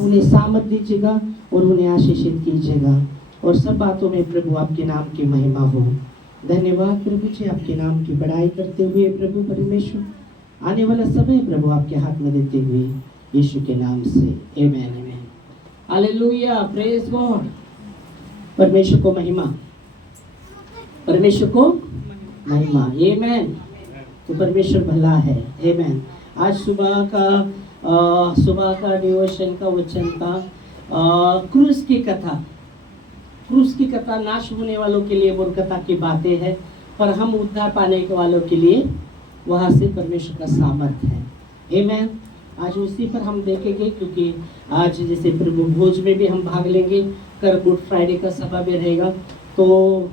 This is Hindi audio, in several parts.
उन्हें सामर्थ दीजिएगा और उन्हें आशीषित कीजिएगा और सब बातों में प्रभु आपके नाम की महिमा हो। धन्यवाद प्रभु जी, आपके नाम की बड़ाई करते हुए प्रभु परमेश्वर आने वाला समय प्रभु आपके हाथ में देते हुए यीशु के नाम से amen amen. Hallelujah, praise God. परमेश्वर को महिमा, परमेश्वर को महिमा, आमेन। तो परमेश्वर भला है, आमेन। आज सुबह का डिवोशन का वचन था क्रूस की कथा। क्रूस की कथा नाश होने वालों के लिए मूर्खता की बातें हैं, पर हम उद्धार पाने के वालों के लिए वहाँ से परमेश्वर का सामर्थ है, आमेन। आज उसी पर हम देखेंगे, क्योंकि आज जैसे प्रभु भोज में भी हम भाग लेंगे, कल गुड फ्राइडे का सभा भी रहेगा। तो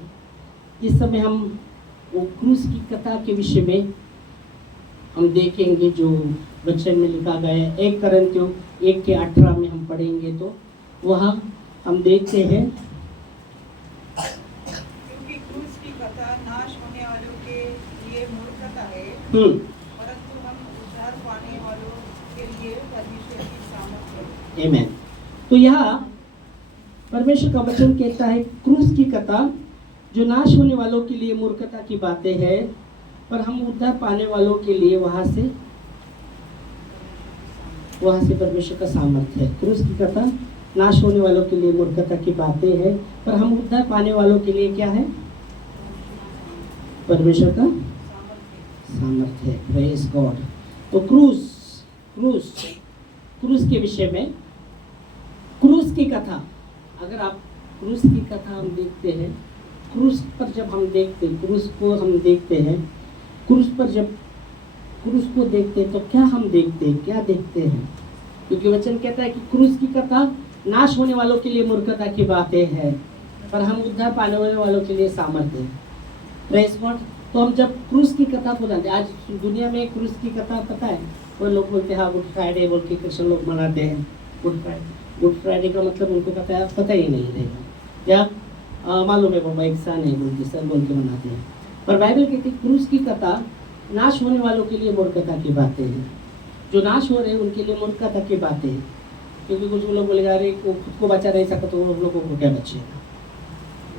इस समय हम वो क्रूस की कथा के विषय में हम देखेंगे जो वचन में लिखा गया है। 1 कुरिन्थियों 1:18 में हम पढ़ेंगे तो वहाँ हम देखते हैं, क्योंकि क्रूस की कथा नाश होने वालों के लिए मूर्खता है, परंतु हम उद्धार पाने वालों के लिए परमेश्वर की सामर्थ है। आमेन। तो यहाँ परमेश्वर का वचन कहता है क्रूस की कथा जो नाश होने वालों के लिए मूर्खता की बातें हैं, पर हम उद्धार पाने वालों के लिए वहाँ से परमेश्वर का सामर्थ्य है। क्रूस की कथा नाश होने वालों के लिए मूर्खता की बातें हैं, पर हम उद्धार पाने वालों के लिए क्या है? परमेश्वर का सामर्थ्य है। Praise God. तो क्रूस के विषय में, क्रूस की कथा, अगर आप क्रूस की कथा हम देखते हैं, क्रूस पर जब हम देखते, क्रूस को हम देखते हैं, क्रूस पर जब क्रूस को देखते हैं तो क्या हम देखते हैं, क्या देखते हैं? क्योंकि वचन कहता है कि क्रूस की कथा नाश होने वालों के लिए मूर्खता की बातें हैं, पर हम उद्धार पाने वालों के लिए सामर्थ्य है। Praise God. तो हम जब क्रूस की कथा को जानते हैं, आज दुनिया में क्रूस की कथा पता है, वो लोग बोलते हैं हाँ गुड फ्राइडे बोल के क्रिश्चियन लोग मनाते हैं। गुड फ्राइडे का मतलब उनको पता ही नहीं रहेगा, या मालूम है बाबा एक सान है बोल के सर बोल के मनाते हैं। पर बाइबल कहती है क्रूस की कथा नाश होने वालों के लिए मूर्खता की बातें हैं। जो नाश हो रहे हैं उनके लिए मूर्खता की बातें हैं, क्योंकि कुछ लोग बोलेगा अरे वो खुद को बचा नहीं सका तो उन लोगों को क्या बचेगा।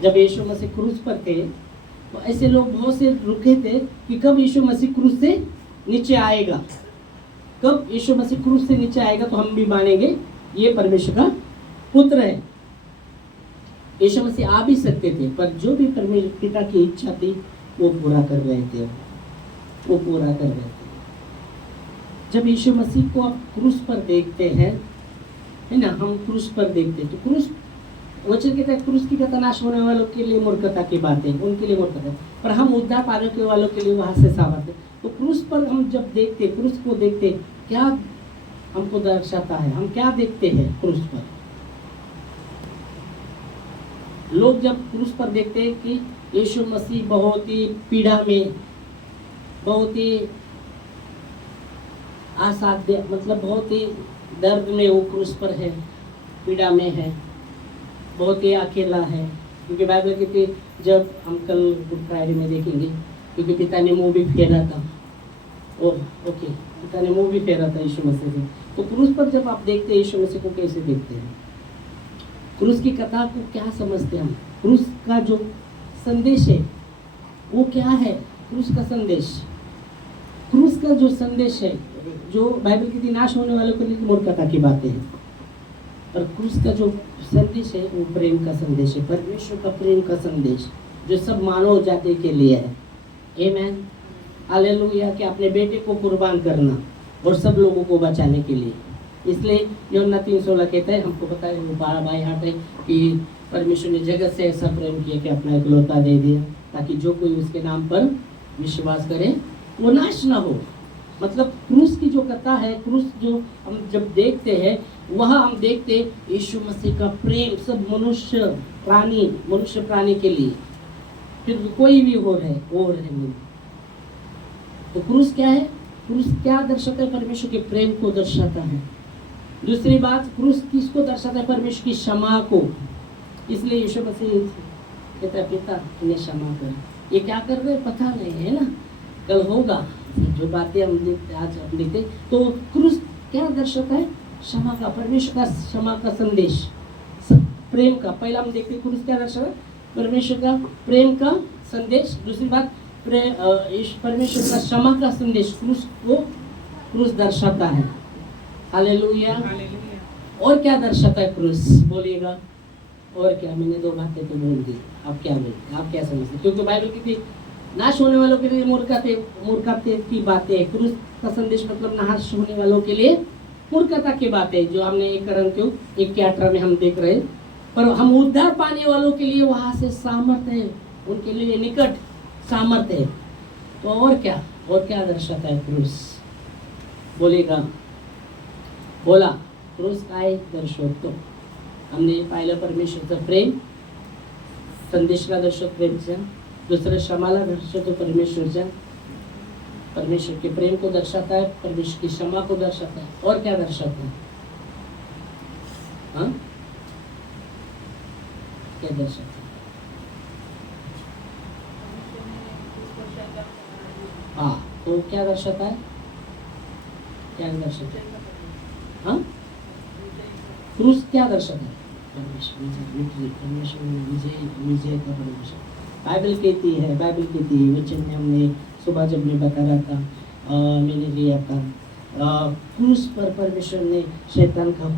जब यीशु मसीह क्रूस पर थे तो ऐसे लोग बहुत से रुके थे कि कब यीशु मसीह क्रूस से नीचे आएगा, कब यीशु मसीह क्रूस से नीचे आएगा तो हम भी मानेंगे ये परमेश्वर का पुत्र है। यीशु मसीह आ भी सकते थे, पर जो भी परमेश्वर पिता की इच्छा थी वो पूरा कर रहे थे, वो पूरा कर रहे थे। जब यीशु मसीह को आप क्रूस पर देखते हैं, है ना, हम क्रूस पर देखते हैं तो क्रूस वचन कहता है क्रूस की कथा नाश होने वालों के लिए मूर्खता की बातें, उनके लिए मूर्खता, पर हम उद्धार पाने के वालों के लिए वहाँ से सामर्थ्य। तो क्रूस पर हम जब देखते, क्रूस को देखते, क्या हमको दर्शाता है, हम क्या देखते हैं क्रूस पर? लोग जब क्रूस पर देखते हैं कि यीशु मसीह बहुत ही पीड़ा में, बहुत ही असाध्य, मतलब बहुत ही दर्द में वो क्रूस पर है, पीड़ा में है, बहुत ही अकेला है। क्योंकि बाइबल कहती है, जब हम कल गुड फ्राइडे में देखेंगे, क्योंकि पिता ने मुंह भी फेरा था, पिता ने मुंह भी फेरा था यीशु मसीह से। तो क्रूस पर जब आप देखते हैं यीशु मसीह को कैसे देखते हैं? क्रूस की कथा को क्या समझते हैं हम? क्रूस का जो संदेश है वो क्या है? क्रूस का संदेश, क्रूस का जो संदेश है, जो बाइबल की नाश होने वालों के लिए मूर्खता की बातें हैं, पर क्रूस का जो संदेश है वो प्रेम का संदेश है, परमेश्वर का प्रेम का संदेश जो सब मानव जाति के लिए है। आमेन, हालेलुया। कि अपने बेटे को कुर्बान करना और सब लोगों को बचाने के लिए। इसलिए यूहन्ना 3:16 कहता है, हमको पता है वो बाई हाथ है कि परमेश्वर ने जगत से ऐसा प्रेम किया कि अपना इकलौता दे दिया, ताकि जो कोई उसके नाम पर विश्वास करे वो नाश ना हो। मतलब क्रूस की जो कथा है, क्रूस जो हम जब देखते हैं, वहाँ हम देखते यीशु मसीह का प्रेम सब मनुष्य प्राणी के लिए, फिर कोई भी हो रहे नहीं। तो क्रूस क्या है? क्रूस क्या दर्शाता है? परमेश्वर के प्रेम को दर्शाता है। दूसरी बात, क्रूस किसको दर्शाता है? परमेश्वर की क्षमा को। इसलिए यीशु मसीह कहता है पिता इन्हें क्षमा कर। ये क्या कर रहे पता नहीं है ना, कल होगा जो बातें हम देखते, आज हम देखते। तो क्रूस क्या दर्शाता है? क्षमा का, परमेश्वर का क्षमा का संदेश, प्रेम का। पहला हम देखते क्रूस क्या दर्शाता है, परमेश्वर का प्रेम का संदेश। दूसरी बात परमेश्वर का क्षमा का संदेश क्रूस को क्रूस दर्शाता है। हालेलुया। और क्या दर्शाता है क्रूस, बोलिएगा। और क्या, मैंने दो बातें तो बोल दी, आप क्या बोलते, आप क्या समझते? क्योंकि बाइबल की नाश होने वालों के लिए मूर्खता की बातें, क्रूस का संदेश मतलब नाश होने वालों के लिए मूर्खता की बातें, जो हमने 1 Corinthiयों 1:18 में हम देख रहे हैं। पर हम उद्धार पाने वालों के लिए वहां से सामर्थ्य है, उनके लिए निकट सामर्थ्य है। तो और क्या दर्शाता है क्रूस, बोलेगा। बोला क्रूस काय दर्शवतो? हमने पाहिलं परमेश्वरचं प्रेम, संदेशला दर्शवतो प्रेमच्या, दुसरं क्षमाला दर्शवतो परमेश्वर के प्रेम को दर्शाता है, परमेश्वर की क्षमा को दर्शाता है। और क्या दर्शाता है? हाँ, क्या दर्शाता है? हाँ, तो क्या दर्शाता है? क्या दर्शाता है? हाँ, क्रूस क्या दर्शाता है? परमेश्वर विजय का परमेश्वर। बाइबल कहती है, वचन में हमने सुबह जब मैं बता रहा था, मैंने लिया था, क्रूस पर परमेश्वर ने शैतान का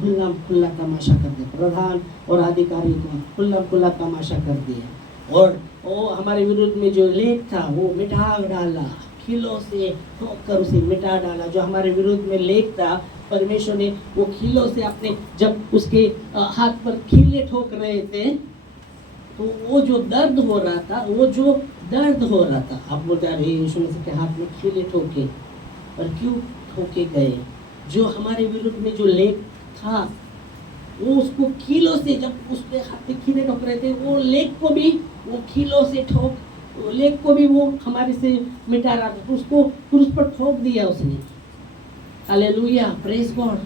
खुल्ला तमाशा कर दिया, प्रधान और अधिकारी का खुल्ला तमाशा कर दिया। और वो हमारे विरुद्ध में जो लेख था वो मिटा डाला, खीलों से ठोकर उसे मिटा डाला। जो हमारे विरुद्ध में लेख था, परमेश्वर ने वो खीलों से अपने, जब उसके हाथ पर खीले ठोक रहे थे, तो वो जो दर्द हो रहा था, आप बोलते हैं यीशु मसीह के हाथ में खीले ठोके, पर क्यों ठोके गए? जो हमारे विरुद्ध में जो लेख था, वो उसको खीलों से, जब उसके हाथ में खीले ठोक रहे थे, वो लेख को भी वो खीलों से लेख को भी वो हमारे से मिटा रहा था, उसको क्रूस पर ठोक दिया उसने। Hallelujah, praise God.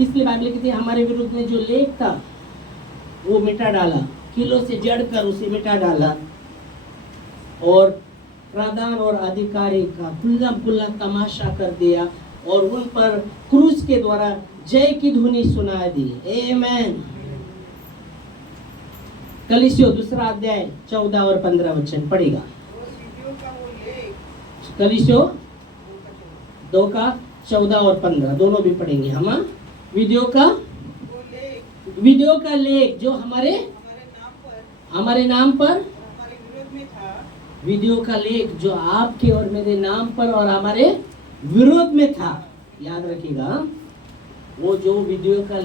इसलिए बाइबल कहती है हमारे विरुद्ध में जो लेख था वो मिटा डाला, खीलों से जड़कर उसे मिटा डाला, और प्रधान और अधिकारी का खुल्ला तमाशा कर दिया, और उन पर क्रूस के द्वारा जय की ध्वनि सुनाई दी। आमेन। कलीसियों 2 अध्याय 14 और 15 वचन पढ़ेगा। कलीसियों 2:14 और 15 दोनों भी पढ़ेंगे हम। वीडियो का लेख जो हमारे नाम पर वीडियो का लेख जो आपके और मेरे नाम पर और हमारे विरोध में था, याद रखिएगा। वो जो वीडियो का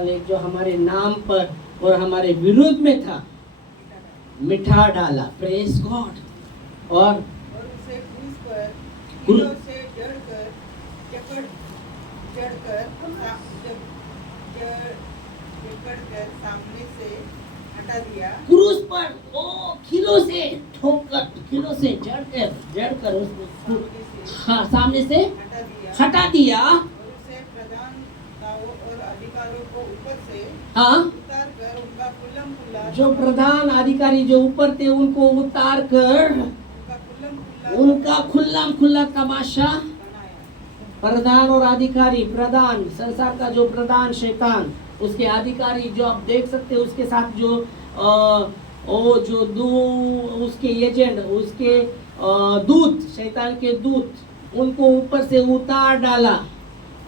लेख जो हमारे नाम पर और हमारे विरोध में था, मिटा डाला। Praise God. और उसे क्रूस पर कीलों से जड़कर सामने से हटा दिया। क्रूस पर वो खीलों से ठोकर, खीलों से जड़कर उसको सामने से हटा दिया। और उसे प्रधानों और अधिकारियों को ऊपर से उतार कर जो प्रधान अधिकारी जो ऊपर थे उनको उतार कर उनका खुल्ला तमाशा। प्रधान और अधिकारी, प्रधान संसार का जो प्रधान शैतान, उसके अधिकारी जो आप देख सकते हैं, उसके साथ जो उसके एजेंट, उसके दूत, शैतान के दूत, उनको ऊपर से उतार डाला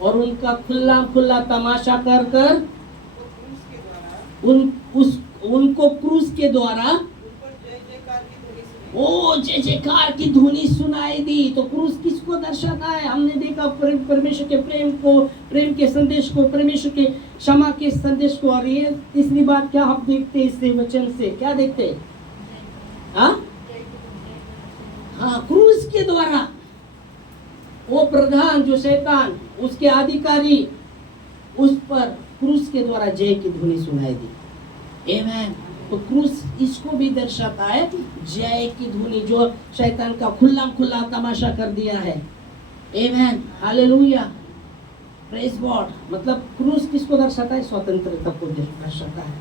और उनका खुल्ला तमाशा कर उनको क्रूस के द्वारा जय जयकार की ध्वनि सुनाई दी। तो क्रूस किसको दर्शाता है? हमने देखा परमेश्वर के प्रेम के संदेश को, परमेश्वर के क्षमा के संदेश को। और ये तीसरी बात क्या हम देखते हैं इस वचन से, क्या देखते हैं? हाँ, क्रूस के द्वारा वो प्रधान जो शैतान, उसके अधिकारी, उस पर क्रूस के द्वारा जय की ध्वनि सुनाई दी। आमेन। तो क्रूस इसको भी दर्शाता है, जय की ध्वनि, जो शैतान का खुल्ला तमाशा कर दिया है। आमेन, हालेलुया, प्रेज गॉड। मतलब क्रूस किसको दर्शाता है? स्वतंत्रता को दर्शाता है।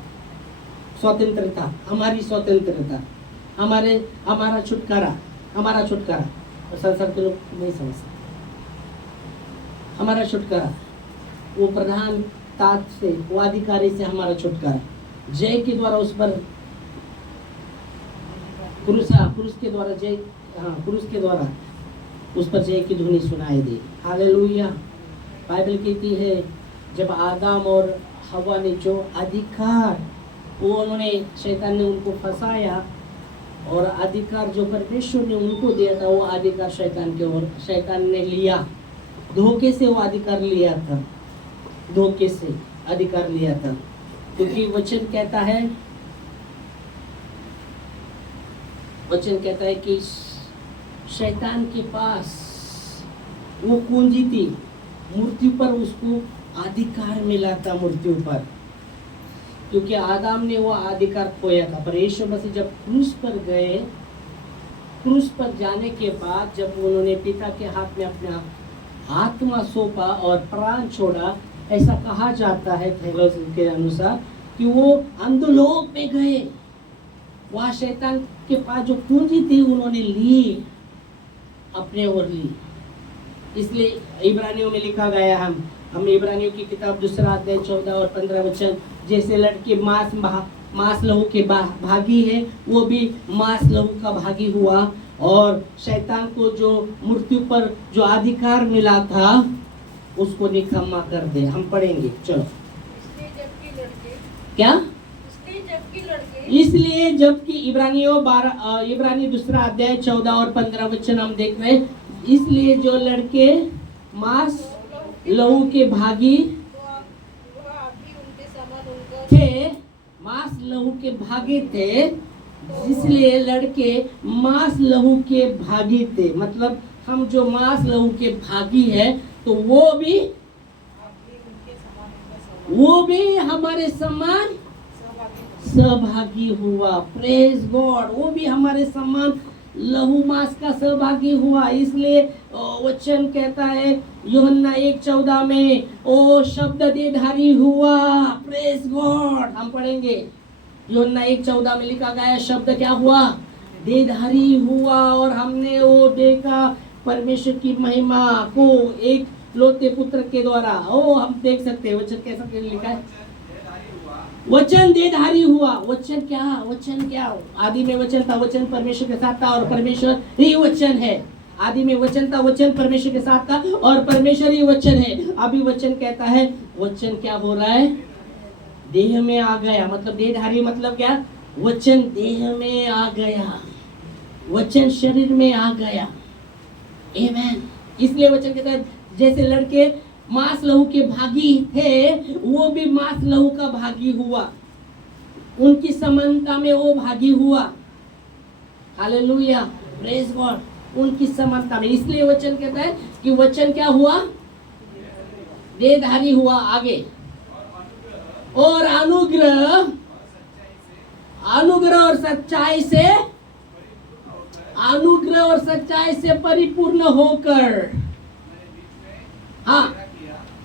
स्वतंत्रता, हमारी स्वतंत्रता, हमारा छुटकारा। और संसार के लोग नहीं समझते हमारा छुटकारा। वो प्रधान तात से, वो अधिकारी से हमारा छुटकारा, जय के द्वारा उस पर क्रूस के द्वारा जय, क्रूस के द्वारा उस पर जय की ध्वनि सुनाई दी। हालेलुया। बाइबल कहती है जब आदम और हवा ने जो अधिकार, वो उन्होंने, शैतान ने उनको फंसाया और अधिकार जो परमेश्वर ने उनको दिया था वो अधिकार शैतान के ओर, शैतान ने लिया, धोखे से वो अधिकार लिया था, धोखे से अधिकार लिया था। क्योंकि वचन कहता है कि शैतान के पास वो कुंजी थी, मृत्यु पर उसको अधिकार मिला था, मृत्यु पर, क्योंकि आदम ने वो अधिकार खोया था। पर यीशु मसीह जब क्रूस पर गए, क्रूस पर जाने के बाद जब उन्होंने पिता के हाथ में अपना आत्मा सौंपा और प्राण छोड़ा, ऐसा कहा जाता है के अनुसार कि वो अंधलोक में गए, वहाँ शैतान के पास जो पूंजी थी उन्होंने ली, अपने ओर ली। इसलिए इब्रानियों में लिखा गया, हम इब्रानियों की किताब 2 अध्याय 14 और 15 वचन, जैसे लड़के मांस लहू के भागी है, वो भी मांस लहू का भागी हुआ, और शैतान को जो मृत्यु पर जो अधिकार मिला था उसको निकम्मा कर दे। हम पढ़ेंगे, चलो। क्या? इसलिए जबकि इब्रानी 2 अध्याय 14 और 15 वचन हम देख रहे हैं, इसलिए जो लड़के मांस लहू के भागी थे, मांस लहू के भागी थे, इसलिए लड़के मांस लहू के भागी थे। मतलब हम जो मांस लहू के भागी है, तो वो भी हमारे समान सहभागी हुआ। Praise God. वो भी हमारे समान लहू मांस का सहभागी हुआ। इसलिए वचन कहता है यूहन्ना 1:14 में, ओ शब्द देहधारी हुआ। Praise God. हम पढ़ेंगे, यूहन्ना 1:14 में लिखा गया, शब्द क्या हुआ? देहधारी हुआ, और हमने वो देखा परमेश्वर की महिमा को एक लोते पुत्र के द्वारा। ओ हम देख सकते हैं वचन कैसा लिखा है, वचन देहधारी हुआ। वचन क्या? आदि में वचन था, वचन परमेश्वर के साथ था, और परमेश्वर ही वचन है। आदि में वचन था, वचन परमेश्वर के साथ था, और परमेश्वर ही वचन है। अभी वचन कहता है, वचन क्या हो रहा है? देह में आ गया। मतलब देहधारी मतलब क्या? वचन देह में आ गया, वचन शरीर में आ गया। आमेन। इसलिए वचन कहता है जैसे लड़के मांस लहू के भागी थे, वो भी मांस लहू का भागी हुआ, उनकी समानता में वो भागी हुआ। Hallelujah, praise God. उनकी समानता में, इसलिए वचन कहता है कि वचन क्या हुआ? देहधारी हुआ। आगे, और अनुग्रह और सच्चाई से परिपूर्ण होकर, हाँ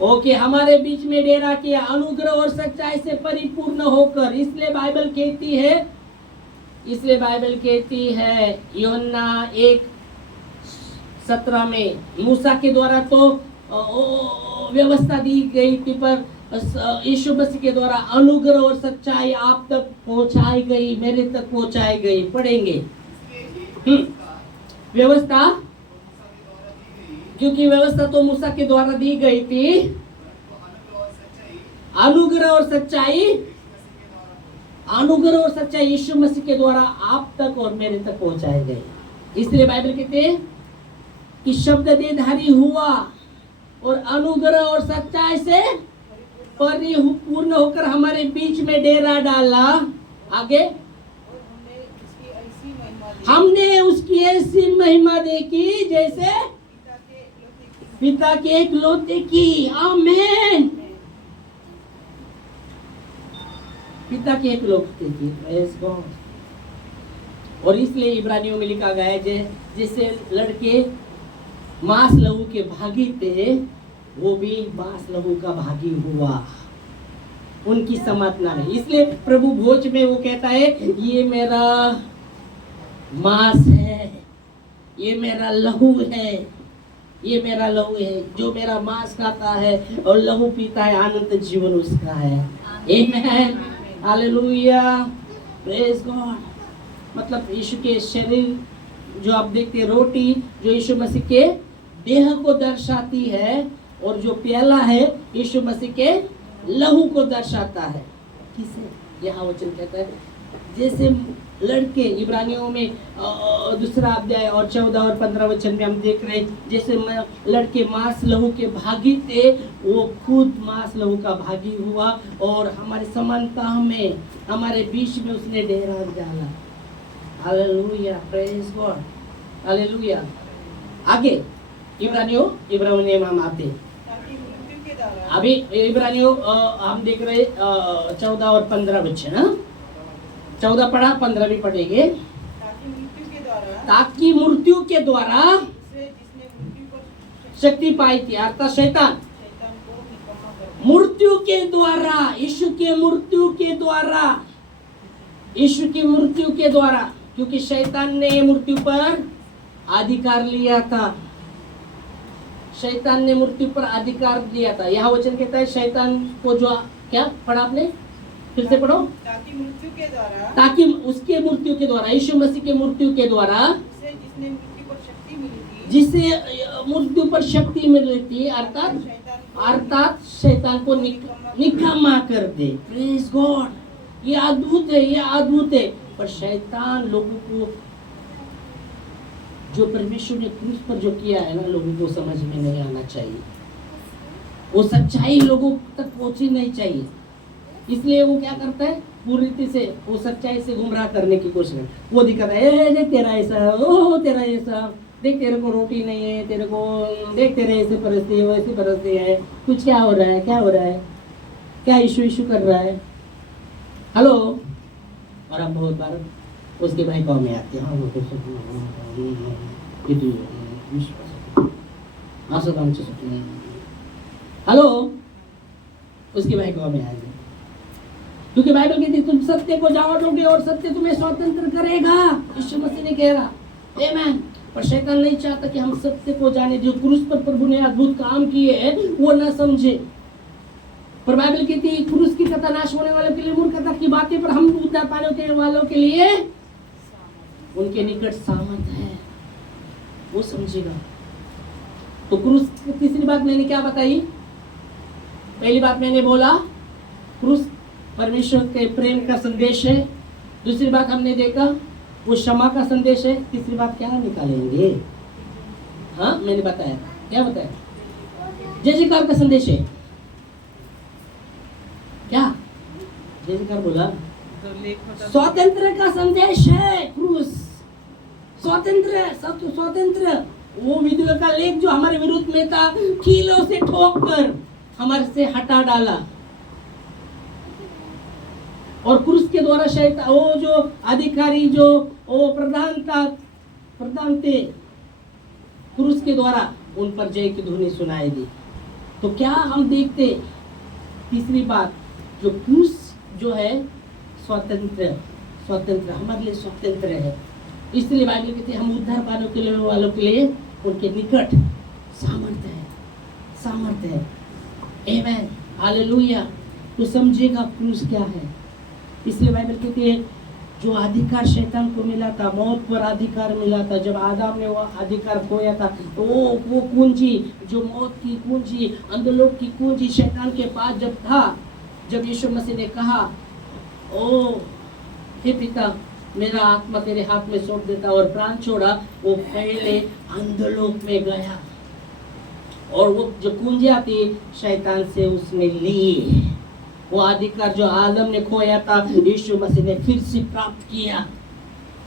ओके, हमारे बीच में डेरा किया, अनुग्रह और सच्चाई से परिपूर्ण होकर। इसलिए बाइबल कहती है यूहन्ना 1:17 में, मूसा के द्वारा तो व्यवस्था दी गई थी, पर यीशु मसीह के द्वारा अनुग्रह और सच्चाई आप तक पहुंचाई गई, मेरे तक पहुंचाई गई। पढ़ेंगे, व्यवस्था, क्योंकि व्यवस्था तो मूसा के द्वारा दी गई थी, अनुग्रह और सच्चाई यीशु मसीह के द्वारा आप तक और मेरे तक पहुंचाए गए। इसलिए बाइबल कहते हैं कि शब्द देहधारी हुआ और अनुग्रह और सच्चाई से परिपूर्ण होकर हमारे बीच में डेरा डाला। आगे, हमने उसकी ऐसी महिमा देखी जैसे पिता के एक लौते की। आमीन। पिता के एक लौते की। Praise God. और इसलिए इब्रानियों में लिखा गया है जैसे लड़के मांस लहू के भागी थे, वो भी मांस लहू का भागी हुआ, उनकी समानता में। इसलिए प्रभु भोज में वो कहता है, ये मेरा मांस है, ये मेरा लहू है। ये मेरा लहू है, जो मेरा मांस खाता है और लहू पीता है, अनंत जीवन उसका है। आमीन, हालेलुया, प्रेज गॉड। मतलब यीशु के शरीर जो आप देखते हैं, रोटी जो यीशु मसीह के देह को दर्शाती है, और जो प्याला है यीशु मसीह के लहू को दर्शाता है। किसे यहाँ वचन कहता है, जैसे लड़के इब्रानियों में दूसरा अध्याय और 14 और 15 वचन में हम देख रहे हैं, जैसे लड़के मांस लहू के भागी थे, वो खुद मांस लहू का भागी हुआ और हमारे समानता में, हमारे बीच में उसने डेरा डाला। Hallelujah, praise God, hallelujah. आगे इब्रानियों में हम आते हैं। अभी इब्रानियों हम देख रहे 14 और 15 वचन। 14 पढ़ा, 15 भी पढ़ेंगे। ताकि मृत्यु के द्वारा शक्ति पाई थी, अर्थात शैतान मृत्यु के द्वारा, यीशु के मृत्यु के द्वारा, यीशु की मृत्यु के द्वारा, क्योंकि शैतान ने मृत्यु पर अधिकार लिया था। शैतान ने मृत्यु पर अधिकार दिया था। यह वचन कहता है शैतान को, जो क्या पढ़ा आपने, फिर से पढ़ो। ताकि मृत्यु के द्वारा, ताकि उसके मृत्यु के द्वारा, यीशु मसीह के मृत्यु के द्वारा, जिसने मृत्यु पर शक्ति मिली थी, जिसे मृत्यु पर शक्ति मिली थी, अर्थात शैतान को निकम्मा कर दे। प्रेज गॉड, ये अद्भुत है, ये अद्भुत है। पर शैतान लोगों को, जो परमेश्वर ने क्रूस पर जो किया है ना, लोगों को समझ में नहीं आना चाहिए। वो सच्चाई लोगों तक पहुंची नहीं चाहिए, इसलिए वो क्या करता है, पूरी रीति से वो सच्चाई से गुमराह करने की कोशिश करता है। वो दिखाता है, देख तेरा ऐसा, ओह तेरा ऐसा, देख तेरे को रोटी नहीं है, तेरे को देख तेरे ऐसी परिस्थिति है, वैसी परिस्थिति है, कुछ क्या हो रहा है, क्या हो रहा है, क्या इशू कर रहा है। हेलो। और अब बहुत बार उसके भाई गाँव में आते हैं, हेलो, उसके भाई गाँव में आ गए, क्योंकि बाइबल कहती है तुम सत्य को जान और सत्य तुम्हें स्वतंत्र करेगा। यीशु मसीह ने कह रहा, आमीन। पर शैतान नहीं चाहता कि हम सत्य को जाने, जो क्रूस पर प्रभु ने अद्भुत काम किए हैं वो ना समझे। पर बाइबल कहती है क्रूस की कथा नाश होने वालों के लिए मूर्खता की बातें, पर हम उद्धार पाने वालों के लिए उनके निकट सामर्थ है, वो समझेगा। तो क्रूस, तीसरी बात मैंने क्या बताई, पहली बात मैंने बोला क्रूस परमेश्वर के प्रेम का संदेश है। दूसरी बात हमने देखा वो क्षमा का संदेश है। तीसरी बात क्या निकालेंगे, हाँ मैंने बताया, क्या बताया, जय जयकार का संदेश है। क्या जय जयकार बोला, स्वतंत्र का संदेश है क्रूस, स्वतंत्र। वो विधवा का लेख जो हमारे विरुद्ध में था, कीलों से ठोक कर हमारे से हटा डाला, और क्रूस के द्वारा शैतान, वो जो अधिकारी, जो वो प्रधान थे, क्रूस के द्वारा उन पर जय की धुनी सुनाई दी। तो क्या हम देखते, तीसरी बात, जो क्रूस जो है स्वतंत्र हमारे लिए स्वतंत्र है। इसलिए बाइबल कहती है हम उद्धार पाने के लिए वालों के लिए उनके निकट सामर्थ्य है। आमीन, हालेलुया। तो समझेगा क्रूस क्या है। इसलिए बाइबल कहती है जो अधिकार शैतान को मिला था, मौत पर अधिकार मिला था, जब आदम ने वो अधिकार खोया था, तो वो कुंजी, जो मौत की कुंजी, अंधलोक की कुंजी शैतान के पास जब था, जब यीशु मसीह ने कहा, ओ हे पिता मेरा आत्मा तेरे हाथ में सौंप देता, और प्राण छोड़ा, वो पहले अंधलोक में गया, और वो जो कुंजियां थी शैतान से उसने ली। वो अधिकार जो आदम ने खोया था, यीशु मसीह ने फिर से प्राप्त किया।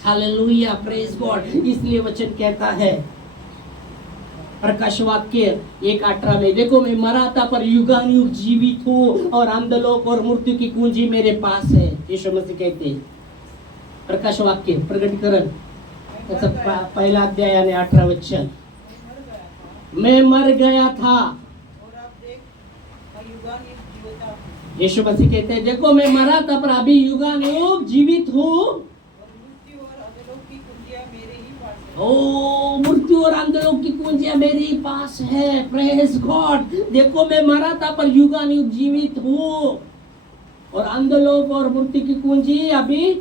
Hallelujah, praise God. इसलिए वचन कहता है, प्रकाश वाक्य 1:18 में, देखो मैं मरा था पर युगानुयुग जीवित हूँ, और अंधलोक और मृत्यु की कुंजी मेरे पास है। यीशु मसीह कहते हैं, प्रकाश वाक्य प्रकटीकरण पहला अध्याय यानी 18 वचन, मैं मर गया था। यीशु मसीह कहते हैं देखो मैं मरा था पर अभी युगानुयुग जीवित हूँ। ओ मृत्यु मृत्यु और अंधलोक की कुंजियां मेरे पास है। Praise God. देखो मैं मरा था पर युगानुयुग जीवित हूँ, और अंधलोक और मृत्यु की कुंजी अभी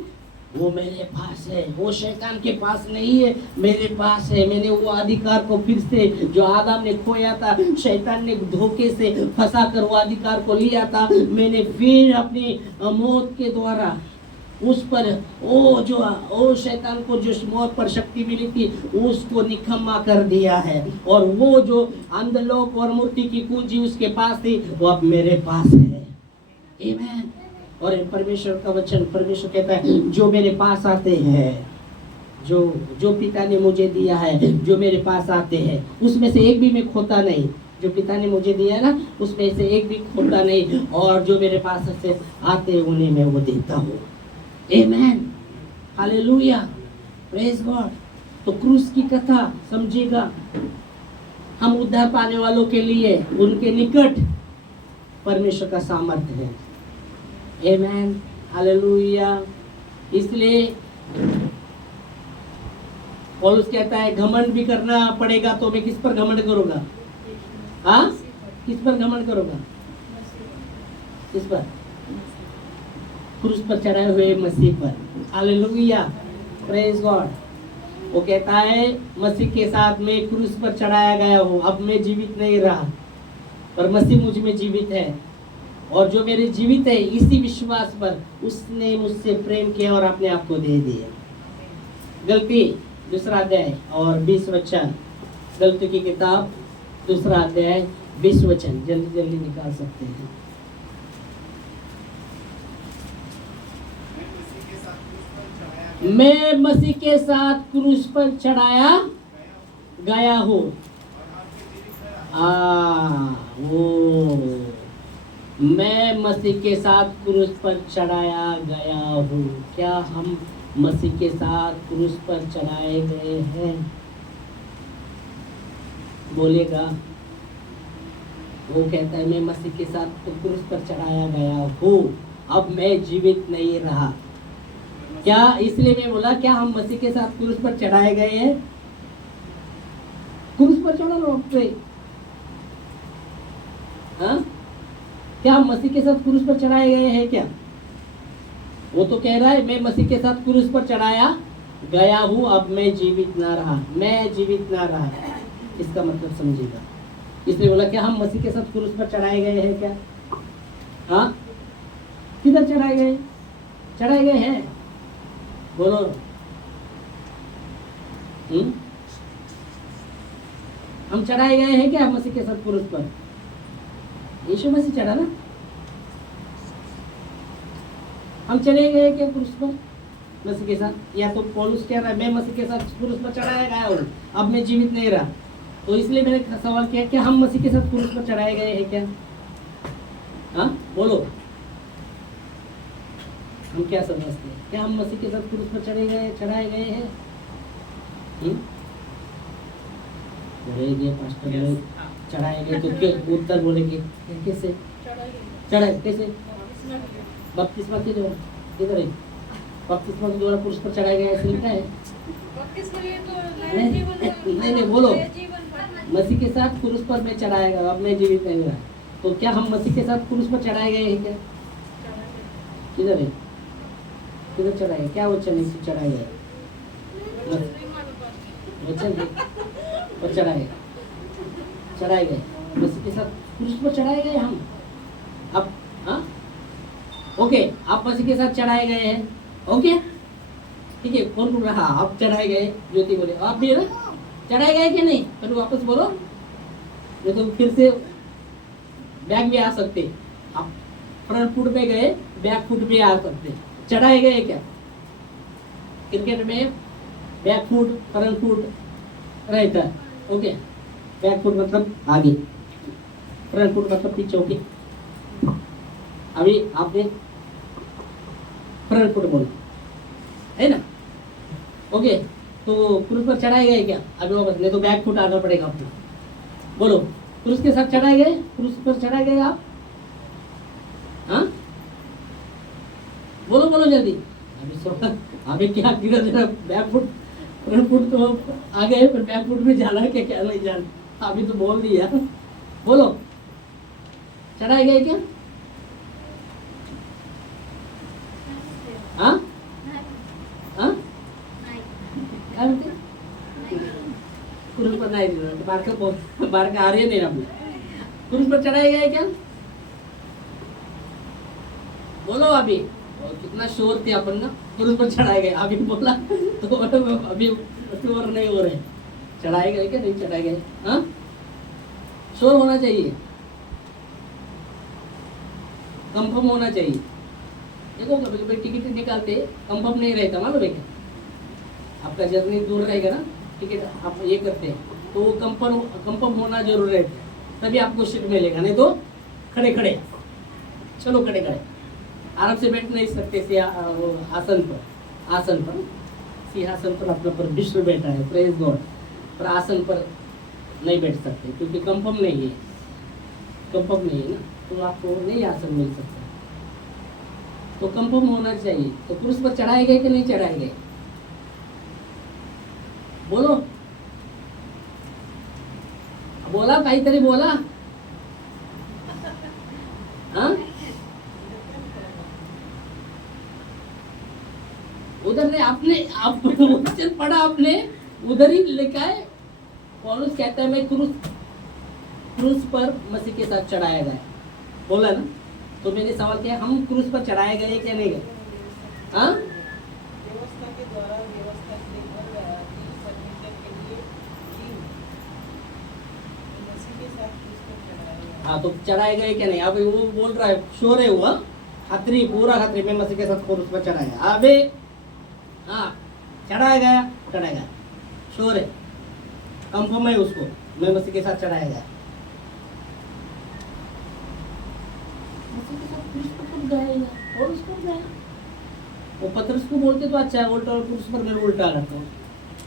वो मेरे पास है। वो शैतान के पास नहीं है, मेरे पास है। मैंने वो अधिकार को फिर से, जो आदम ने खोया था, शैतान ने धोखे से फंसा कर वो अधिकार को लिया था, मैंने फिर अपनी मौत के द्वारा उस पर ओ शैतान को जो मौत पर शक्ति मिली थी उसको निकम्मा कर दिया है। और वो जो अंधलोक और मूर्ति की कुंजी उसके पास थी वो अब मेरे पास है। आमीन। और परमेश्वर का वचन, परमेश्वर कहता है जो मेरे पास आते हैं, जो पिता ने मुझे दिया है, जो मेरे पास आते हैं उसमें से एक भी मैं खोता नहीं। जो पिता ने मुझे दिया है ना उसमें से एक भी खोता नहीं, और जो मेरे पास से आते उन्हें मैं वो देता हूँ। आमीन, हालेलुया, प्रेज गॉड। तो क्रूस की कथा समझिएगा, हम उद्धार पाने वालों के लिए उनके निकट परमेश्वर का सामर्थ्य है। आमीन, हालेलुया। इसलिए पौलुस कहता है घमंड भी करना पड़ेगा तो मैं किस पर घमंड करूंगा? हाँ, किस पर घमंड करूंगा? किस पर? क्रूस पर चढ़ाए हुए मसीह पर। Hallelujah, praise God. वो कहता है मसीह के साथ मैं क्रूस पर चढ़ाया गया हूँ, अब मैं जीवित नहीं रहा पर मसीह मुझ में जीवित है, और जो मेरे जीवित है इसी विश्वास पर उसने मुझसे प्रेम किया और अपने आप को दे दिया। गलती 2 अध्याय और 20 वचन, गलती की किताब 2 अध्याय 20 वचन, जल्दी जल्दी निकाल सकते हैं। मैं मसीह के साथ क्रूस पर चढ़ाया गया हूँ। मैं मसीह के साथ क्रूस पर चढ़ाया गया हूँ। क्या हम मसीह के साथ क्रूस पर चढ़ाए गए हैं? बोलेगा। वो कहता है मैं मसीह के साथ क्रूस पर चढ़ाया गया हूँ, अब मैं जीवित नहीं रहा। क्या इसलिए मैं बोला क्या हम मसीह के साथ क्रूस पर चढ़ाए गए हैं? क्रूस पर चढ़ा लो पे। हाँ, क्या हम मसीह के साथ क्रूस पर चढ़ाए गए हैं क्या? वो तो कह रहा है मैं मसीह के साथ क्रूस पर चढ़ाया गया हूँ, अब मैं जीवित ना रहा, मैं जीवित ना रहा। इसका मतलब समझिएगा। इसलिए बोला क्या हम मसीह के साथ क्रूस पर चढ़ाए गए हैं क्या? हाँ, किधर चढ़ाए गए? चढ़ाए गए हैं, बोलो। हम चढ़ाए गए हैं क्या मसीह के साथ क्रूस पर? यीशु मसीह चढ़ा ना, हम चले गए क्या क्रूस पर मसीह के साथ? या तो पौलुस कह रहा है मैं मसीह के साथ क्रूस पर चढ़ाया गया हूँ, अब मैं जीवित नहीं रहा। तो इसलिए मैंने सवाल किया क्या हम मसीह के साथ क्रूस पर चढ़ाए गए हैं क्या? हाँ, बोलो। हम क्या समझते हैं? क्या हम मसीह के साथ क्रूस पर चढ़ाए गए हैं? बोलेंगे पास्टर चढ़ाए गए तो क्यों? उत्तर बोलेंगे कैसे चढ़ाए? कैसे? बपतिस्मा के द्वारा। किधर है? बपतिस्मा के द्वारा क्रूस पर चढ़ाया गया ऐसे लिखा है? नहीं, बोलो। मसीह के साथ क्रूस पर मैं चढ़ाया गया, अब मैं जीवित नहीं रहा। तो क्या हम मसीह के साथ क्रूस पर चढ़ाए गए हैं क्या? किधर है? किधर चढ़ाए गए? क्या वचन है चढ़ाए गए? वचन पर चढ़ाए गए मसीह के साथ क्रूस पर चढ़ाए गए हम। अब हाँ, ओके, आप मसीह के साथ चढ़ाए गए हैं। ओके, ठीक है। कौन बोल रहा? आप चढ़ाए गए। ज्योति बोले आप भी ना चढ़ाए गए कि नहीं? फिर वापस बोलो, नहीं तो फिर से बैक भी आ सकते। आप फ्रंट फुट पे गए, बैक फुट भी आ सकते। चढ़ाए गए क्या? क्रिकेट में बैक फुट फ्रंट फुट रहता है। ओके, बैक फुट मतलब आगे, फ्रंट फुट मतलब पीछे। ओके, अभी आपने फ्रंट फुट बोला है ना? ओके, तो क्रूस पर चढ़ाए गए क्या? अभी वापस, नहीं तो बैक फुट आना पड़ेगा अपना। बोलो, क्रूस के साथ चढ़ाए गए? क्रूस पर चढ़ाए गए आप? हाँ, बोलो जल्दी। अभी क्या किधर बैक फुट फ्रंट फुट तो आ गए, पर बैक फुट में जाना है क्या नहीं जाना, अभी तो बोल दिया। बोलो, चढ़ाए गए क्या? हाँ हाँ क्या बोलते? क्रूज पर नहीं, बार का आ रही है नहीं अपने, क्रूज पर चढ़ाए गए क्या? बोलो अभी, और कितना शोर थे अपन ना, क्रूज पर चढ़ाए गए, अभी बोला तो अभी शोर नहीं हो रहे। चढ़ाए गए क्या नहीं चढ़ाए गए? हाँ, शोर होना चाहिए, कंफर्म होना चाहिए। देखो कभी कभी टिकट निकालते कंफर्म नहीं रहता, मालूम है क्या? आपका जर्नी दूर रहेगा ना, टिकट आप ये करते हैं तो कंफर्म होना जरूर है, तभी आपको सीट मिलेगा, नहीं तो खड़े खड़े चलो, खड़े खड़े आराम से बैठ नहीं सकते। आसन पर सिंहासन पर अपना पर विष्णु बैठा है, प्रेज गॉड, पर आसन पर नहीं बैठ सकते क्योंकि कंफर्म नहीं है, कंफर्म नहीं है ना, तो आपको नहीं आसन मिल सकता, तो कंफर्म होना चाहिए। तो क्रूस पर चढ़ाए गए कि नहीं चढ़ाए गए? बोलो, बोला काहीतरी बोला। हाँ, उधर ने आपने आप वचन पढ़ा आपने, उधर ही लिखा है। पौलुस कहता है मैं क्रूस पर मसीह के साथ चढ़ाया गया, बोला ना। तो मैंने सवाल किया, हम क्रूस पर चढ़ाए गए क्या नहीं गए? हाँ, व्यवस्था के द्वारा व्यवस्था से लेकर गया कि परमेश्वर के लिए जीव मसीह के साथ क्रूस पर चढ़ाया गया। हाँ, तो चढ़ाए गए क्या नहीं? अभी वो बोल रहा है, शोर है हुआ खतरी, पूरा खतरी में मसीह के साथ क्रूस पर चढ़ाया। अबे हाँ, चढ़ाया गया, शोर है, कंफर्म है उसको, मैं मसीह के साथ चढ़ाया गया। मसीह के साथ क्रूस पर कब गया? और उस पर गया, वो पतरस को बोलते तो अच्छा है, उल्टा क्रूस पर मेरे उल्टा करता हूँ,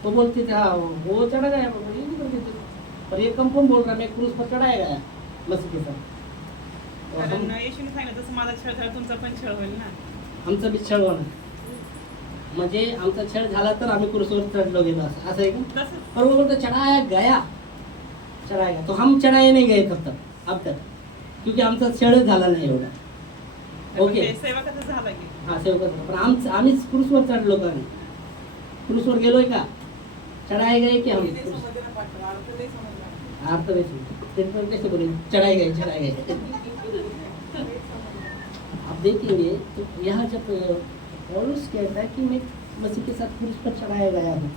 तो बोलते थे हाँ वो चढ़ा गया, ये नहीं करते थे, पर ये कंफर्म बोल रहा मैं क्रूस पर चढ़ाया गया मसीह के साथ। और कारण येशूने सांगितलं तसं माझा छळ झाला तुमचा पण छळ होईल ना. आमचा बी छळ होणार, म्हणजे आमचा छळ झाला तर आम्ही क्रूसवर चढलो गेलो, असं आहे का? तसंच पर वो बोलते चढ़ाया गया, तो हम चढ़ाए नहीं गए तब तक, अब तक, क्योंकि आमचा छळ झाला नाही एवढा। ओके, ते सेवकाचं झालं की हा सेवक, पण आम्हीच क्रूसवर चढलो का नाही? क्रूसवर गेलोय का? चढ़ाए गए की हम? नाही समजलं ना पाठवा, अर्थ नाही समजला. अर्थ नहीं समझ, फिर पर कैसे बोले चढ़ाए गए? आप देखेंगे तो यहाँ जब पौलुस कहता है कि मैं मसीह के साथ क्रूस पर चढ़ाया गया हूँ,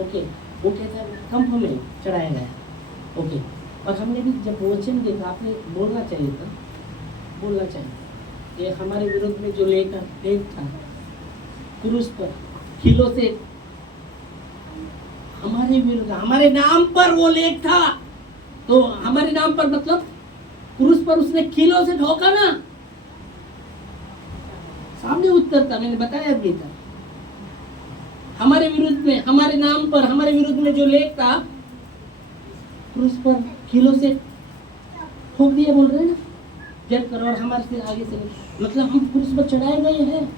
ओके, वो कहता है कंफर्म है चढ़ाया गया, ओके। और हमने भी जब वचन देखा, आपने बोलना चाहिए कि हमारे विरुद्ध में जो लेख था क्रूस पर खिलो से, हमारे विरुद्ध, हमारे नाम पर वो लेख था, तो हमारे नाम पर मतलब क्रूस पर उसने खिलो से ठोका ना, सामने उत्तर था, मैंने बताया भी था। हमारे विरुद्ध में, हमारे नाम पर, हमारे विरुद्ध में जो लेख था क्रूस पर खिलो से ठोक दिया, बोल रहे हैं ना, जल कर, और हमारे से आगे से मतलब हम क्रूस पर चढ़ाए गए हैं।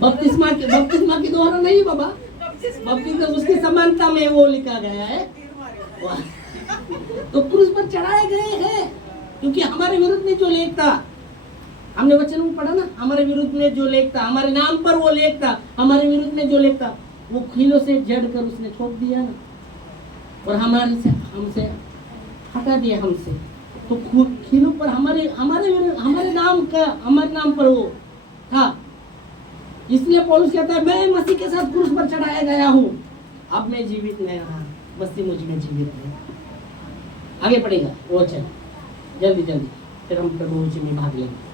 बपतिस्मा के द्वारा नहीं बाबा, बपतिस्मा उसकी समानता में वो लिखा गया है, तो क्रूस पर चढ़ाए गए हैं, क्योंकि हमारे विरुद्ध में जो लेख था, हमने वचन में पढ़ा ना, हमारे विरुद्ध में जो लेख था, हमारे नाम पर वो लेख था, हमारे विरुद्ध में जो लेख था, वो खीलों से जड़ कर उसने ठोक दिया ना, और हमसे हटा दिया हमसे। तो खीलों पर हमारे नाम पर वो था, इसलिए पौलुस कहता है मैं मसीह के साथ क्रूस पर चढ़ाया गया हूँ, अब मैं जीवित नहीं रहा, मसीह मुझ में जीवित है। आगे पढ़ेगा वो वचन जल्दी, फिर हम प्रभु में भाग लेंगे।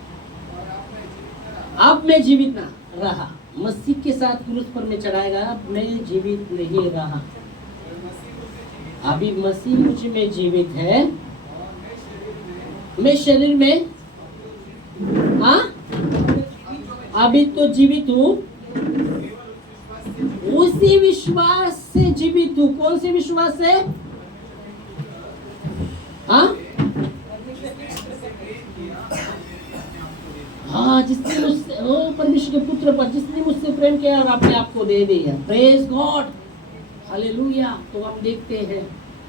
अब मैं जीवित ना रहा, मसीह के साथ क्रूस पर मैं चढ़ाया गया, मैं जीवित नहीं रहा, अभी मसीह मुझ में जीवित है, मैं शरीर में, हाँ अभी तो जीवित हूँ, उसी विश्वास से जीवित हूँ। कौन से विश्वास से? हाँ, जिसने मुझसे परमेश्वर के पुत्र पर जिसने मुझसे प्रेम किया और अपने आप को दे दिया। Praise God, hallelujah. तो हम देखते हैं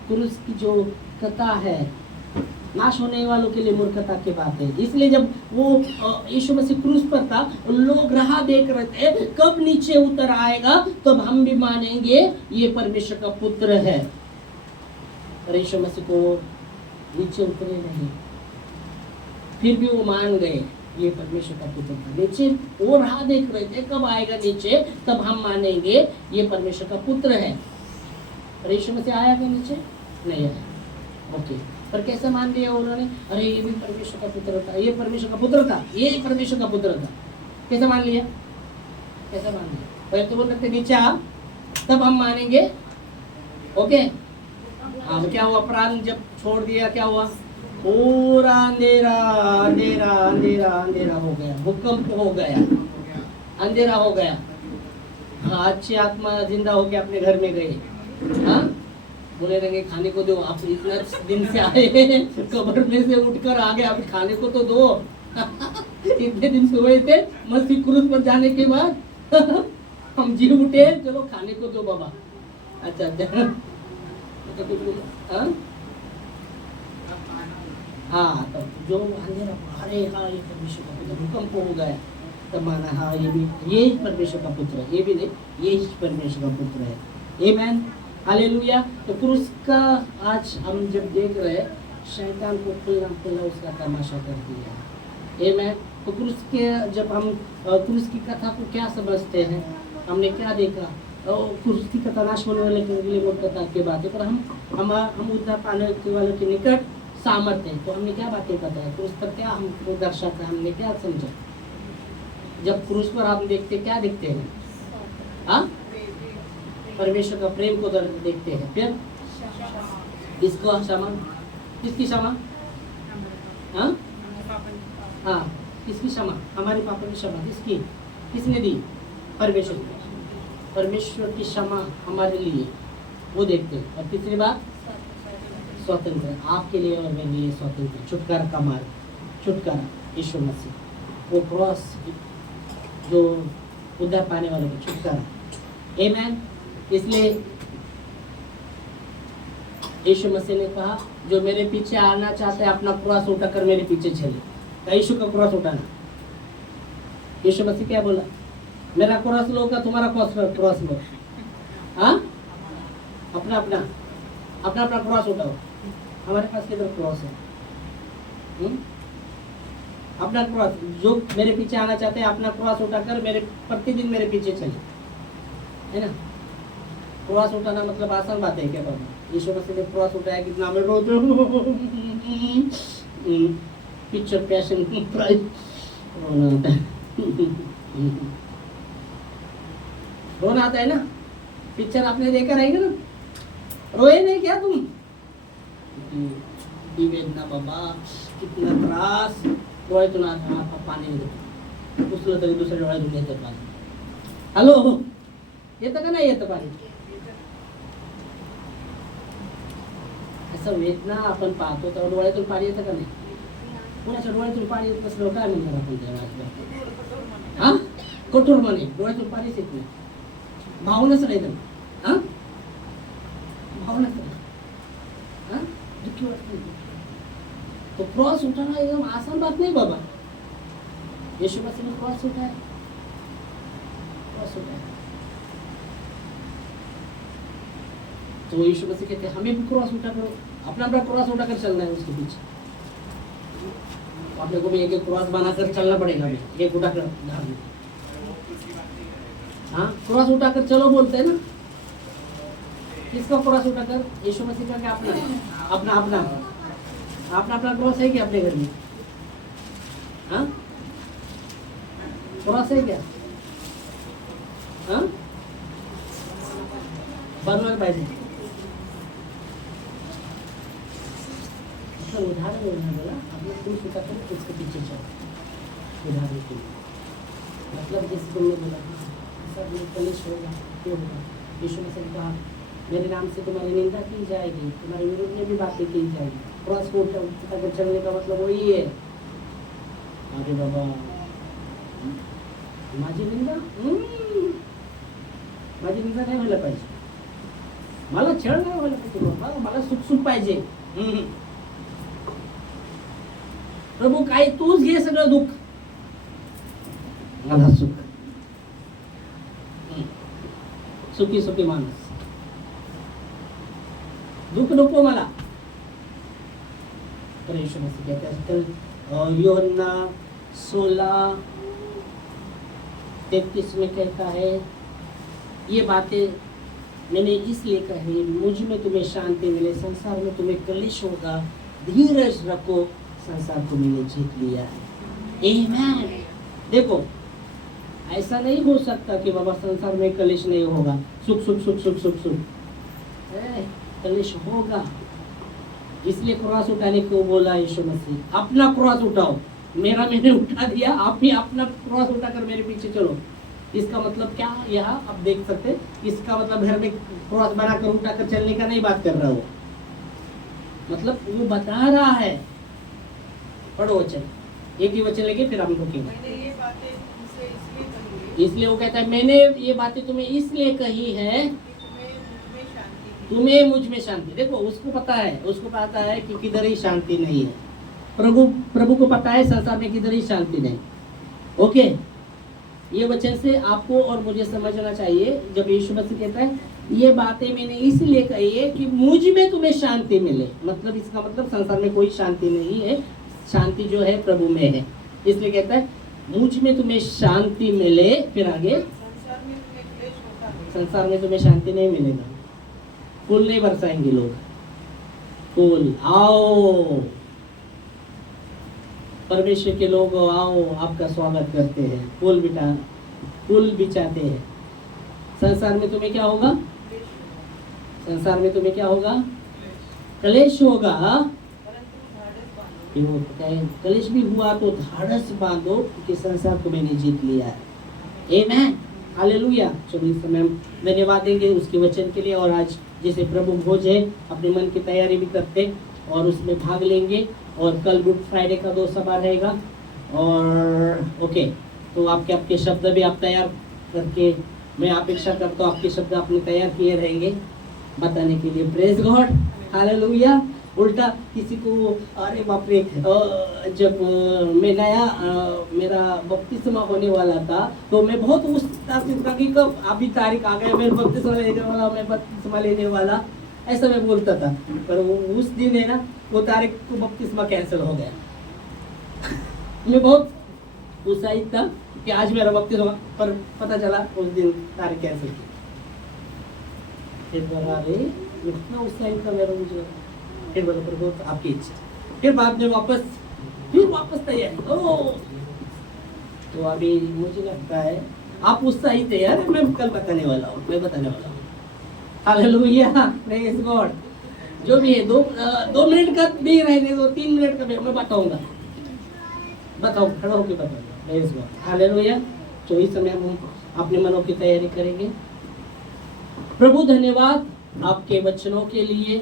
क्रूस की जो कथा है नाश होने वालों के लिए मूर्खता की बात है। इसलिए जब वो यीशु मसीह क्रूस पर था, लोग राह देख रहे थे कब नीचे उतर आएगा, तब हम भी मानेंगे ये परमेश्वर का पुत्र है। पर यीशु मसीह को नीचे उतरे नहीं, फिर भी वो मान गए ये परमेश्वर का पुत्र था। नीचे वो राह देख रहे थे कब आएगा नीचे, तब हम मानेंगे ये परमेश्वर का पुत्र है। पर यीशु मसीह आया क्या नीचे? नहीं आया। ओके, पर कैसे मान लिया उन्होंने? अरे ये भी परमेश्वर का पुत्र था, ये परमेश्वर का पुत्र था, ये परमेश्वर का पुत्र था। कैसे मान लिया? कैसे मान लिया? पहले तो बोल सकते नीचे आ, तब हम मानेंगे। ओके, अब क्या हुआ? प्राण जब छोड़ दिया क्या हुआ? पूरा अंधेरा अंधेरा अंधेरा अंधेरा हो गया, भूकंप हो गया, अंधेरा हो गया। हाँ, अच्छी आत्मा जिंदा होके अपने घर में गई। हाँ, बोले रहेंगे खाने को दो, आप इतना दिन से आए कब्र में से उठकर आ गए, आप खाने को तो दो। इतने दिन से हुए थे मसीह क्रूस पर जाने के बाद हम जी उठे, चलो खाने को दो बाबा। अच्छा अच्छा, हाँ, तो जो अंधेरा, अरे हाँ ये परमेश्वर का पुत्र, भूकंप हो गया, तब माना हाँ ये भी ये परमेश्वर का पुत्र है, ये भी नहीं ये ही परमेश्वर का पुत्र है। आमीन, हालेलुया। तो क्रूस का आज हम जब देख रहे हैं, शैतान को खुला उसका तमाशा कर दिया। आमीन। तो क्रूस के जब हम क्रूस की कथा को क्या समझते हैं, हमने क्या देखा? क्रूस की कथा नाश होने वाले के लिए मूर्खता की बात है, पर हम उद्धार पाने वाले के निकट सामर्थ्य है। तो हमने क्या बातें बताया? क्रूस पर क्या हमको दर्शाता है, हमने क्या समझा? जब क्रूस पर हम देखते क्या देखते हैं? हाँ, परमेश्वर का प्रेम को देखते हैं। फिर इसको क्षमा, किसकी क्षमा? हाँ हाँ, किसकी क्षमा? हमारे पापों की क्षमा किसकी? किसने दी? परमेश्वर की। परमेश्वर की क्षमा हमारे लिए वो देखते हैं। और तीसरी बात, स्वतंत्र, आपके लिए और मेरे लिए स्वतंत्र, छुटकारा का मार्ग, छुटकारा यीशु मसीह, वो क्रॉस जो उद्धार पाने वालों को छुटकारा। आमीन। इसलिए यीशु मसीह ने कहा जो मेरे पीछे आना चाहते हैं अपना क्रॉस उठाकर मेरे पीछे चले। यीशु का क्रॉस उठाना, यीशु मसीह क्या बोला? मेरा क्रॉस लो का तुम्हारा क्रॉस लो। हाँ, अपना अपना अपना अपना क्रॉस उठाओ। हमारे पास किधर क्रॉस है? अपना क्रॉस, जो मेरे पीछे आना चाहते हैं अपना क्रॉस उठाकर मेरे प्रतिदिन मेरे पीछे चले, है ना? क्रॉस उठाना मतलब आसान बात है क्या बाबा? यीशु मसीह ने क्रॉस उठाया, कितना में रोते पिक्चर पैशन प्राइस रोना आता है ना? पिक्चर आपने देखा रहेगा ना? रोए नहीं क्या तुम? वेदना बाबा, कितना त्रास, डोळे तुला पाणी येतं, पुसलं तरी दुसऱ्या डोळ्यातून येतं पाणी। हॅलो, येतं का नाही येतं पाणी? असं वेदना आपण पाहतो तर डोळ्यातून पाणी येतं का नाही? कोणाच्या डोळ्यातून पाणी येत नसलं काय म्हणणार आपण त्या? हा, कठोर म्हणे, डोळ्यातून पाणीच येत नाही, भावनाच नाही तर। हा, भावनाच नाही, हाँ दुखी वाटते। तो क्रॉस उठाना एकदम आसान बात नहीं बाबा। यीशु मसीह ने क्रॉस उठाया, क्रॉस उठाया। तो यीशु मसीह कहते हैं हमें भी क्रॉस उठा करो, अपना अपना क्रॉस उठाकर चलना है उसके पीछे। अपने को भी एक एक क्रॉस बनाकर चलना पड़ेगा, भी एक उठाकर। हाँ, क्रॉस उठाकर चलो बोलते हैं ना? किसका क्रॉस उठाकर? यीशु मसीह का क्या अपना अपना अपना अपना अपना क्रॉस है क्या अपने घर में? हाँ, क्रॉस है क्या? हाँ, बनवायला पाहिजे। अच्छा उदाहरण बोला, अपना क्रूस उठाकर उसके पीछे चलो, उदाहरण के लिए। मतलब जैसे तुमने बोला सब कलेश होगा, क्यों होगा? यीशु मसीह ने कहा मेरे नाम से तुम्हारी निंदा की जाएगी, तुम्हारे विरोध में भी बातें की जाएगी। क्रॉस को उठाकर चलने का मतलब वही है। अरे बाबा, माझी निंदा माझी निंदा नाही व्हायला पाहिजे, मला छळ नाही व्हायला पाहिजे बाबा, मला सुख सुख पाहिजे. प्रभू काय तूच घे सगळं दुःख, मला सुख. सुखी सुखी माणूस, दुःख नको मला. पर यीशु मसीह कहते हैं कल यूहन्ना 16:33 में कहता है, ये बातें मैंने इसलिए कही, मुझ में तुम्हें शांति मिले, संसार में तुम्हें क्लेश होगा, धीरज रखो, संसार को मैंने जीत लिया है. आमीन. देखो ऐसा नहीं हो सकता कि बाबा संसार में क्लेश नहीं होगा, सुख सुख सुख सुख सुख सुख, क्लेश होगा. इसलिए क्रॉस उठाने को बोला यीशु मसीह, अपना क्रॉस उठाओ. मेरा मैंने उठा दिया, आप भी अपना क्रॉस उठाकर मेरे पीछे चलो. इसका मतलब क्या, यहाँ आप देख सकते, इसका मतलब घर में क्रॉस बनाकर उठाकर चलने का नहीं बात कर रहा हो, मतलब वो बता रहा है. पढ़ो वचन, एक ही वचन लेके फिर हम रुकेंगे. मैंने ये बातें तुमसे इसलिए कही है, इसलिए वो कहता है मैंने ये बातें तुम्हें इसलिए कही है कि तुम्हें मुझ में शांति थी. तुम्हें मुझ में शांति. देखो उसको पता है, उसको पता है कि किधर ही शांति नहीं है. प्रभु को पता है संसार में किधर ही शांति नहीं. ओके, ये वचन से आपको और मुझे समझना चाहिए, जब यीशु मसीह कहता है ये बातें मैंने इसलिए कही है कि मुझ में तुम्हें शांति मिले, मतलब इसका मतलब संसार में कोई शांति नहीं है, शांति जो है प्रभु में है. इसलिए कहता है मुझ में तुम्हें शांति मिले. फिर आगे, संसार में तुम्हें क्लेश होता है, संसार में तुम्हें शांति नहीं मिलेगा. फूल नहीं बरसाएंगे लोग, फूल आओ, परमेश्वर के लोग आओ, आपका स्वागत करते हैं, फूल बिछाते हैं. संसार में तुम्हें क्या होगा, संसार में तुम्हें क्या होगा, क्लेश होगा. परंतु धाड़स बांधो, क्लेश भी हुआ तो धाड़स बांधो, क्योंकि संसार को मैंने जीत लिया है. आमीन, हालेलुया. चलो इस समय हम धन्यवाद देंगे उसके वचन के लिए. और आज जैसे प्रभु भोज है, अपने मन की तैयारी भी करते और उसमें भाग लेंगे. और कल गुड फ्राइडे का 2 सभा रहेगा. और ओके, तो आपके शब्द भी आप तैयार करके, मैं अपेक्षा करता हूँ आपके शब्द आपने तैयार किए रहेंगे बताने के लिए. Praise God, hallelujah. उल्टा किसी को, अरे बाप रे, जब मैं नया मेरा बपतिस्मा होने वाला था तो मैं बहुत उत्साहित था कि कब अभी तारीख आ गया, मैं बपतिस्मा लेने वाला, मैं बपतिस्मा लेने वाला, ऐसा मैं बोलता था. पर वो उस दिन है ना, वो तारीख को बपतिस्मा कैंसिल हो गया. मैं बहुत उत्साहित था कि आज मेरा बपतिस्मा, पर पता चला उस दिन तारीख कैंसिल की. फिर बोला अरे इतना उत्साहित था मेरा, मुझे फिर बोला प्रभु आपकी इच्छा. फिर बाद में वापस तैयारी. तो अभी मुझे लगता है आप उत्साहित है यार. मैं कल बताने वाला हूँ. Hallelujah, praise God. जो भी है 2 मिनट का भी रहने दो, 3 मिनट का भी मैं बताऊंगा. बताओ, खड़ा होकर बताऊंगा. Praise God, hallelujah. तो इस समय हम अपने मनों की तैयारी करेंगे. प्रभु धन्यवाद आपके वचनों के लिए.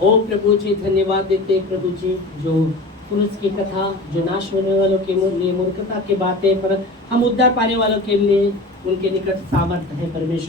ओ प्रभु जी, धन्यवाद देते प्रभु जी, जो क्रूस की कथा, जो नाश होने वालों के लिए मूर्खता की बातें, पर हम उद्धार पाने वालों के लिए उनके निकट सामर्थ्य है परमेश्वर.